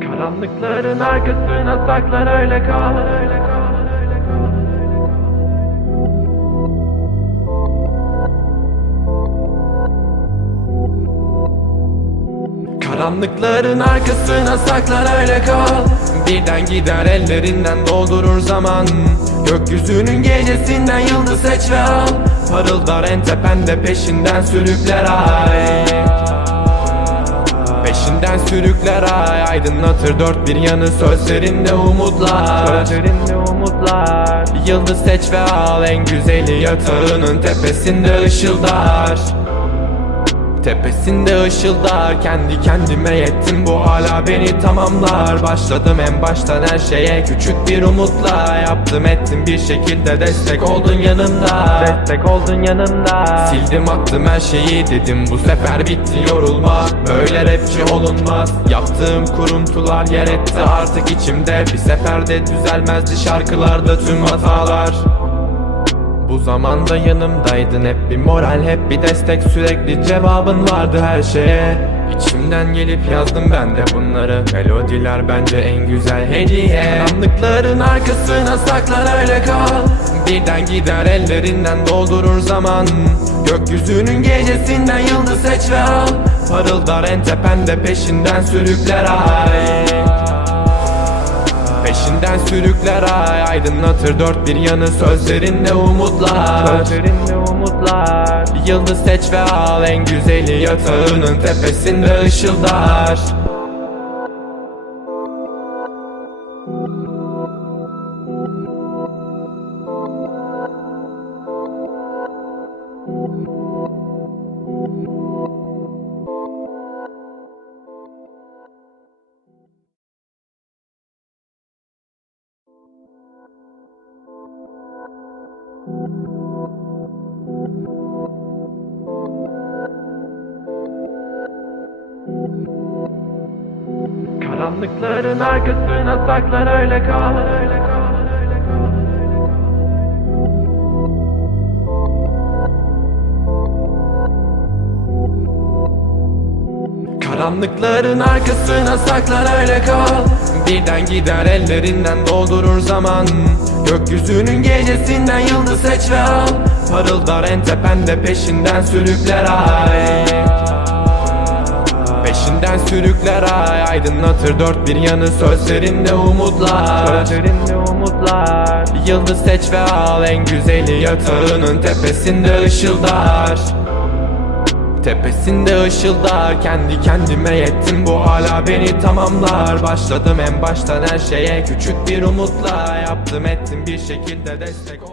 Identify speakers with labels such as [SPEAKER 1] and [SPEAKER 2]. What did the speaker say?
[SPEAKER 1] Karanlıkların arkasına saklan öyle kal. öyle kal Karanlıkların arkasına saklan öyle kal. Birden gider ellerinden doldurur zaman. Gökyüzünün gecesinden yıldız seç ve al. Parıldar en tepende peşinden sürükler ay. Peşinden sürükler ay. Aydınlatır dört bir yanı sözlerinde umutlar. Sözlerinde umutlar. Yıldız seç ve al en güzeli yatağının tepesinde ışıldar Tepesinde ışıldar Kendi kendime yettim. Bu hala beni tamamlar. Başladım en baştan her şeye. Küçük bir umutla Yaptım ettim. Bir şekilde destek oldun yanımda. Destek oldun yanımda. Sildim attım her şeyi. Dedim bu sefer bitti yorulma. Böyle rapçi olunmaz. Yaptığım kuruntular yer etti. Artık içimde Bir seferde düzelmezdi şarkılarda tüm hatalar bu zamanda yanımdaydın. Hep bir moral hep bir destek sürekli cevabın vardı her şeye. İçimden gelip yazdım ben de bunları. Melodiler bence en güzel hediye. Karanlıkların arkasına saklan öyle kal. Birden gider ellerinden doldurur zaman. Gökyüzünün gecesinden yıldız seç ve al. Parıldar en tepende peşinden sürükler ay Peşinden sürükler ay Aydınlatır dört bir yanı sözlerinde umutlar. Sözlerinde umutlar. Yıldız seç ve al en güzeli yatağının tepesinde ışıldar Karanlıkların arkasına saklan öyle kal öyle kal Karanlıkların arkasına saklan öyle kal. Birden gider ellerinden doldurur zaman. Gökyüzünün gecesinden yıldız seç ve al. Parıldar en tepende peşinden sürükler ay. Peşinden sürükler ay. Aydınlatır dört bir yanı sözlerinde umutlar. Sözlerinde umutlar. Yıldız seç ve al en güzeli yatağının tepesinde ışıldar Tepesinde ışıldar Kendi kendime yettim. Bu hala beni tamamlar. Başladım en baştan her şeye. Küçük bir umutla Yaptım ettim. Bir şekilde destek ol